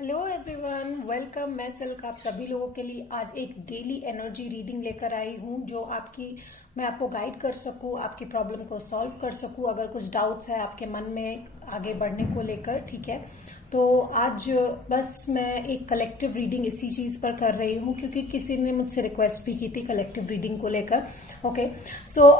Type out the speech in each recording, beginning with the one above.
Hello everyone, welcome. मैं silk आप सभी लोगों के लिए आज एक डेली एनर्जी रीडिंग लेकर आई हूँ जो मैं आपको गाइड कर सकूँ, आपकी प्रॉब्लम को सॉल्व कर सकूँ। अगर कुछ डाउट्स है आपके मन में आगे बढ़ने को लेकर, ठीक है, तो आज बस मैं एक कलेक्टिव रीडिंग इसी चीज पर कर रही हूँ क्योंकि किसी ने मुझसे रिक्वेस्ट भी की थी कलेक्टिव रीडिंग को लेकर। ओके, सो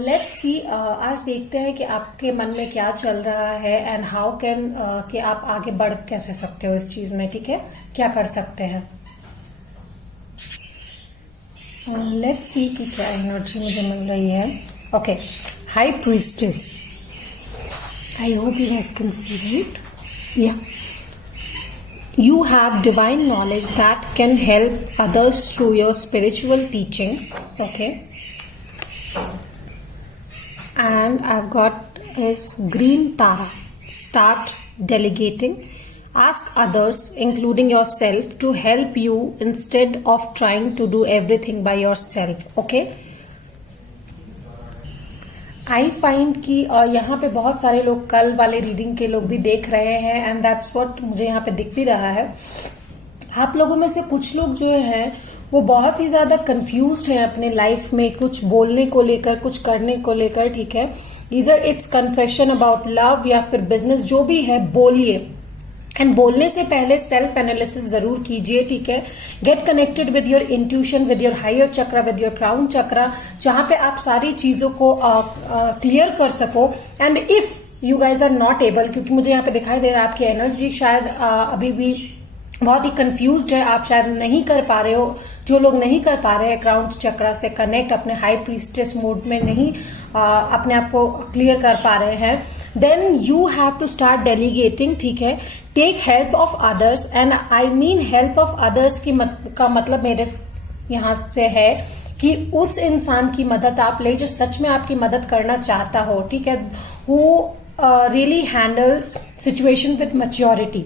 लेट्स सी, आज देखते हैं कि आपके मन में क्या चल रहा है एंड हाउ कैन कि आप आगे बढ़ कैसे सकते हो इस चीज में, ठीक है, क्या कर सकते हैं। लेट्स सी कि क्या एनर्जी मुझे मिल रही है। Okay, high priestess, I hope you guys can see right. Yeah. You have divine knowledge that can help others through your spiritual teaching. Okay. And I've got this green tara. Start delegating. Ask others, including yourself, to help you instead of trying to do everything by yourself. Okay. I find कि यहाँ पे बहुत सारे लोग कल वाले reading के लोग भी देख रहे हैं एंड दैट्स व्हाट मुझे यहाँ पे दिख भी रहा है। आप लोगों में से कुछ लोग जो हैं वो बहुत ही ज्यादा कंफ्यूज्ड हैं अपने लाइफ में, कुछ बोलने को लेकर, कुछ करने को लेकर, ठीक है। इधर इट्स कन्फेशन अबाउट लव या फिर बिजनेस, जो भी है बोलिए। एंड बोलने से पहले सेल्फ एनालिसिस जरूर कीजिए, ठीक है। Get connected with your intuition, with your higher chakra, with your crown chakra, जहां पे आप सारी चीजों को क्लियर कर सको। And if you guys are not able, क्योंकि मुझे यहाँ पे दिखाई दे रहा है आपकी एनर्जी शायद अभी भी बहुत ही कंफ्यूज्ड है, आप शायद नहीं कर पा रहे हो। जो लोग नहीं कर पा रहे हैं क्राउन चक्रा से कनेक्ट, अपने हाई प्रीस्टेस मोड में नहीं अपने आप को क्लियर कर पा रहे हैं, then you have to start delegating, ठीक है। Take help of others, and I mean help of others का मतलब मेरे यहां से है कि उस इंसान की मदद आप ले जो सच में आपकी मदद करना चाहता हो, ठीक है। Who really handles situation with maturity,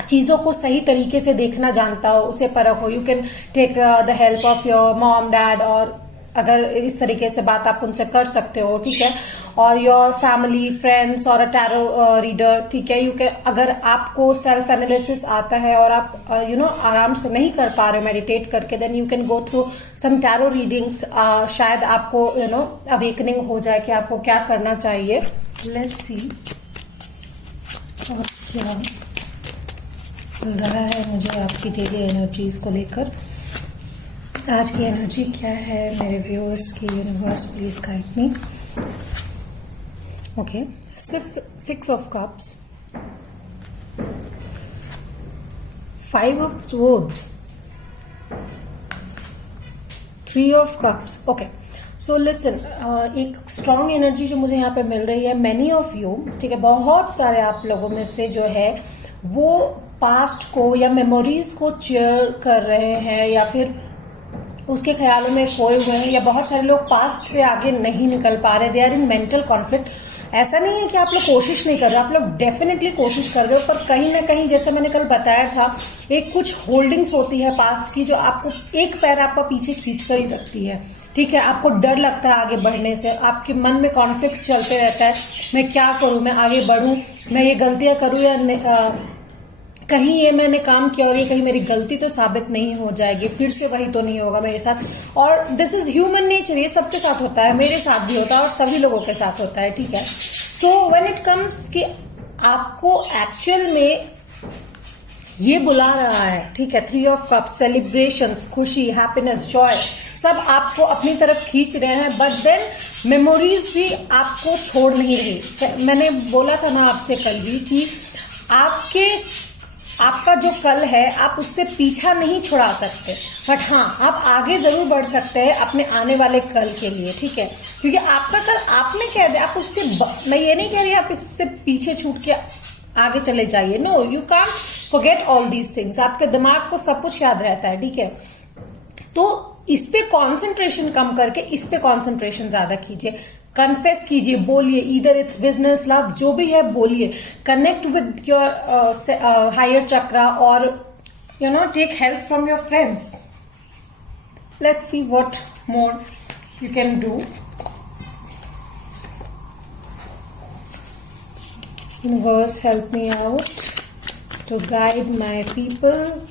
चीजों को सही तरीके से देखना जानता हो, उसे परख हो। You can take the help of your mom dad, और अगर इस तरीके से बात आप उनसे कर सकते हो, ठीक है। और योर फैमिली, फ्रेंड्स और अ टैरो रीडर, ठीक है। यू कैन, अगर आपको सेल्फ एनालिसिस आता है और आप आराम से नहीं कर पा रहे हो मेडिटेट करके, then you can go through some tarot readings. शायद आपको अवेकनिंग हो जाए कि आपको क्या करना चाहिए। लेट्स सी और क्या चल रहा है मुझे आपकी डेली एनर्जीज को लेकर। आज की एनर्जी क्या है मेरे व्यूअर्स की। Universe please guide me. Okay, six of cups, 5 of swords, 3 of cups. Okay, so listen, एक स्ट्रांग एनर्जी जो मुझे यहाँ पे मिल रही है, मेनी ऑफ यू, ठीक है, बहुत सारे आप लोगों में से जो है वो पास्ट को या मेमोरीज को चेयर कर रहे हैं या फिर उसके ख्यालों में खोए हुए हैं, या बहुत सारे लोग पास्ट से आगे नहीं निकल पा रहे। They are in mental conflict. ऐसा नहीं है कि आप लोग कोशिश नहीं कर रहे, आप लोग डेफिनेटली कोशिश कर रहे हो, पर कहीं ना कहीं, जैसे मैंने कल बताया था, एक कुछ होल्डिंग्स होती है पास्ट की जो आपको एक पैर आपका पीछे खींच कर ही रखती है, ठीक है। आपको डर लगता है आगे बढ़ने से, आपके मन में कॉन्फ्लिक्ट चलते रहता है, मैं क्या करूं, मैं आगे बढ़ूं, मैं ये गलतियां करूं या कहीं ये मैंने काम किया और ये कहीं मेरी गलती तो साबित नहीं हो जाएगी, फिर से वही तो नहीं होगा मेरे साथ। और दिस इज ह्यूमन नेचर, ये सबके साथ होता है, मेरे साथ भी होता है और सभी लोगों के साथ होता है, ठीक है। सो व्हेन इट कम्स कि आपको एक्चुअल में ये बुला रहा है, ठीक है, 3 ऑफ कप्स, सेलिब्रेशंस, खुशी, हैप्पीनेस, जॉय, सब आपको अपनी तरफ खींच रहे हैं, बट देन मेमोरीज भी आपको छोड़ नहीं रही। मैंने बोला था ना आपसे कल भी कि आपका जो कल है आप उससे पीछा नहीं छुड़ा सकते, बट हाँ आप आगे जरूर बढ़ सकते हैं अपने आने वाले कल के लिए, ठीक है। क्योंकि आपका कल आपने कह दिया, आप उससे, मैं ये नहीं कह रही आप इससे पीछे छूट के आगे चले जाइए, no, you can't forget all these things. आपके दिमाग को सब कुछ याद रहता है, ठीक है। तो इस पे कॉन्सेंट्रेशन कम करके इस पे कॉन्सेंट्रेशन ज्यादा कीजिए, कन्फेस कीजिए, बोलिए, इधर इट्स बिजनेस, लव, जो भी है बोलिए, connect with your higher chakra, और take help from your friends. Let's see what more you can do. Universe help me out. to guide my people.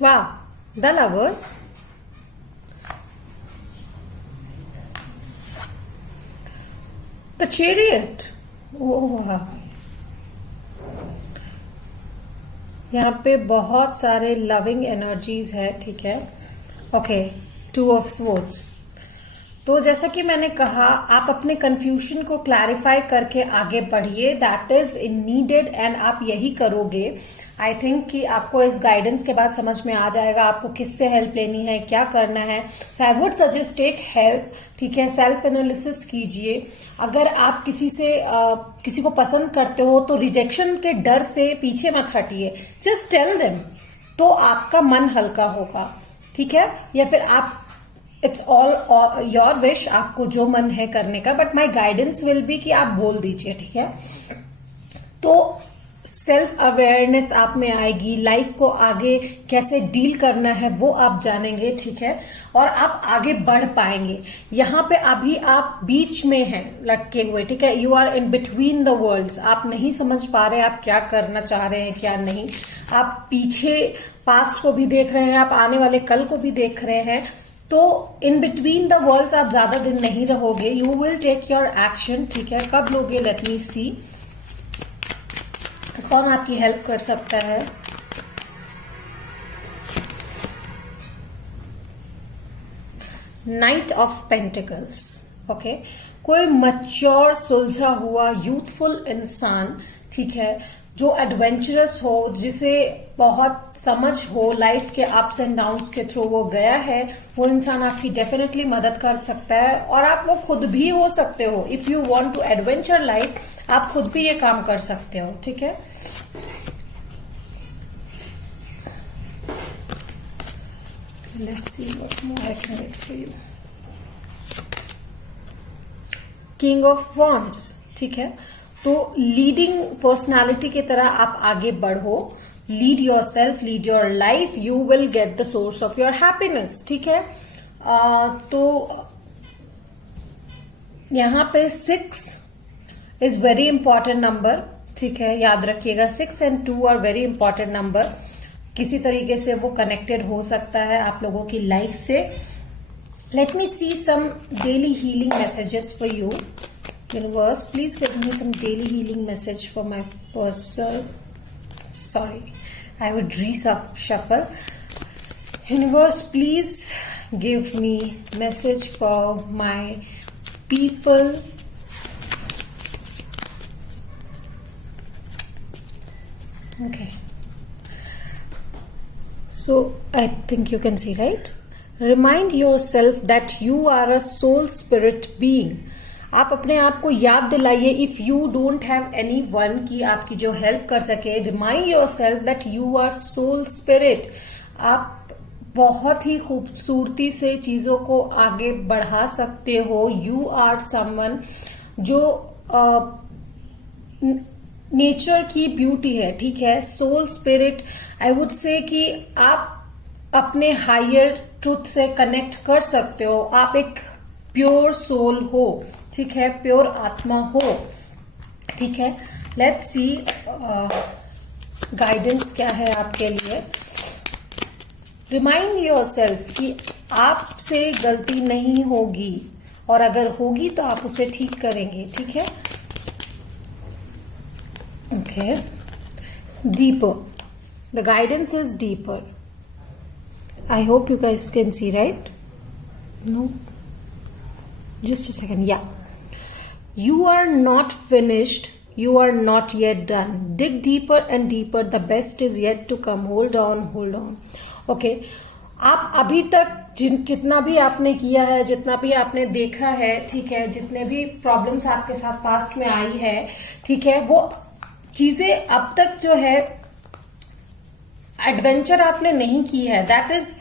Wow, the Lovers. The Chariot. Oh, wow. यहाँ पे बहुत सारे loving energies है, ठीक है. Okay, 2 of swords. तो जैसा कि मैंने कहा, आप अपने कंफ्यूजन को क्लैरिफाई करके आगे बढ़िए. That is in needed and आप यही करोगे. आई थिंक कि आपको इस गाइडेंस के बाद समझ में आ जाएगा आपको किससे हेल्प लेनी है, क्या करना है. So I would suggest take help, ठीक है. सेल्फ एनालिसिस कीजिए. अगर आप किसी को पसंद करते हो तो रिजेक्शन के डर से पीछे मत हटिए. जस्ट टेल देम, तो आपका मन हल्का होगा, ठीक है. या फिर आप, इट्स ऑल योर विश, आपको जो मन है करने का, but my guidance will be कि आप बोल दीजिए, ठीक है. तो सेल्फ अवेयरनेस आप में आएगी. लाइफ को आगे कैसे डील करना है वो आप जानेंगे, ठीक है. और आप आगे बढ़ पाएंगे. यहाँ पे अभी आप बीच में हैं लटके हुए, ठीक है. You are in between the worlds. आप नहीं समझ पा रहे आप क्या करना चाह रहे हैं, क्या नहीं. आप पीछे पास्ट को भी देख रहे हैं, आप आने वाले कल को भी देख रहे हैं. तो इन बिटवीन द वर्ल्ड्स आप ज्यादा दिन नहीं रहोगे. You will take your action, ठीक है. कब लोगे, लेट मी सी. कौन आपकी हेल्प कर सकता है. Night of pentacles. ओके, कोई मैच्योर, सुलझा हुआ, यूथफुल इंसान, ठीक है, जो एडवेंचरस हो, जिसे बहुत समझ हो लाइफ के अप्स एंड डाउन्स के थ्रू वो गया है, वो इंसान आपकी डेफिनेटली मदद कर सकता है. और आप वो खुद भी हो सकते हो. If you want to adventure life, आप खुद भी ये काम कर सकते हो, ठीक है. Let's see what more I can get for you. King of wands, ठीक है. तो लीडिंग पर्सनालिटी की तरह आप आगे बढ़ो. Lead your self, lead your life. You will get the source of your happiness, ठीक है. तो यहां पे 6 इज वेरी इंपॉर्टेंट नंबर, ठीक है. याद रखिएगा, 6 and 2 are very important number. किसी तरीके से वो कनेक्टेड हो सकता है आप लोगों की लाइफ से. Let me see some daily healing messages for you. Universe, please give me some daily healing message for my person. Sorry, I would reshuffle. Universe, please give me message for my people. Okay. So I think you can see, right? Remind yourself that you are a soul spirit being. आप अपने आप को याद दिलाइए, if you don't have anyone की आपकी जो help कर सके. Remind yourself that you are soul spirit. आप बहुत ही खूबसूरती से चीजों को आगे बढ़ा सकते हो. यू आर समवन जो नेचर की ब्यूटी है, ठीक है. Soul spirit, I would say कि आप अपने हायर ट्रूथ से कनेक्ट कर सकते हो. आप एक प्योर सोल हो, ठीक है, प्योर आत्मा हो, ठीक है. लेट्स सी गाइडेंस क्या है आपके लिए. रिमाइंड योर सेल्फ कि आपसे गलती नहीं होगी, और अगर होगी तो आप उसे ठीक करेंगे, ठीक है. Okay, deeper. The guidance is deeper. I hope you guys can see, right? No, just a second. Yeah, you are not finished, you are not yet done. Dig deeper and deeper, the best is yet to come. Hold on, hold on. Okay, आप अभी तक जितना भी आपने किया है, जितना भी आपने देखा है, ठीक है, जितने भी प्रॉब्लम्स आपके साथ पास्ट में आई है, ठीक है, वो चीजें अब तक जो है एडवेंचर आपने नहीं की है. दैट इज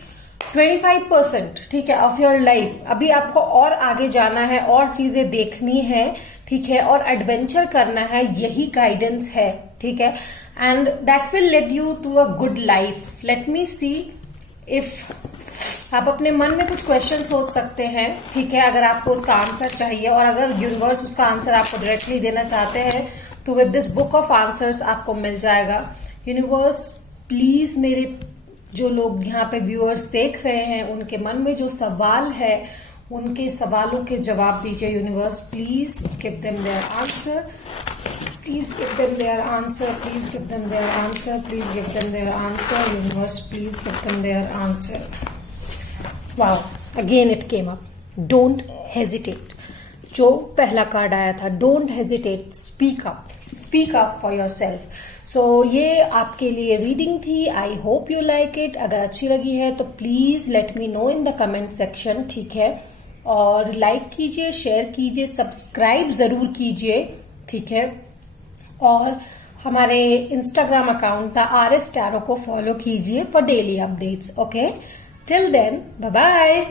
25%, ठीक है, ऑफ योर लाइफ। अभी आपको और आगे जाना है, और चीजें देखनी है, ठीक है, और एडवेंचर करना है, यही गाइडेंस है, ठीक है, and that will lead you to a good life. Let me see if आप अपने मन में कुछ क्वेश्चन सोच सकते हैं, ठीक है, अगर आपको उसका आंसर चाहिए, और अगर यूनिवर्स उसका आंसर आपको डायरेक्टली देना चाहते हैं तो with this book of answers आपको मिल जाएगा। यूनिवर्स प्लीज, मेरे जो लोग यहाँ पे व्यूअर्स देख रहे हैं, उनके मन में जो सवाल है, उनके सवालों के जवाब दीजिए। Universe please give them their answer, please give them their answer, please give them their answer, please give them their answer. Universe please give them their answer. Wow, again it came up, don't hesitate. जो पहला card आया था, don't hesitate, speak up for yourself. So ये आपके लिए reading थी। I hope you like it. अगर अच्छी लगी है तो please let me no in the comment section, ठीक है, और लाइक कीजिए, शेयर कीजिए, सब्सक्राइब जरूर कीजिए, ठीक है, और हमारे Instagram account the RS Tarot को फॉलो कीजिए for daily updates. Okay, till then, bye bye.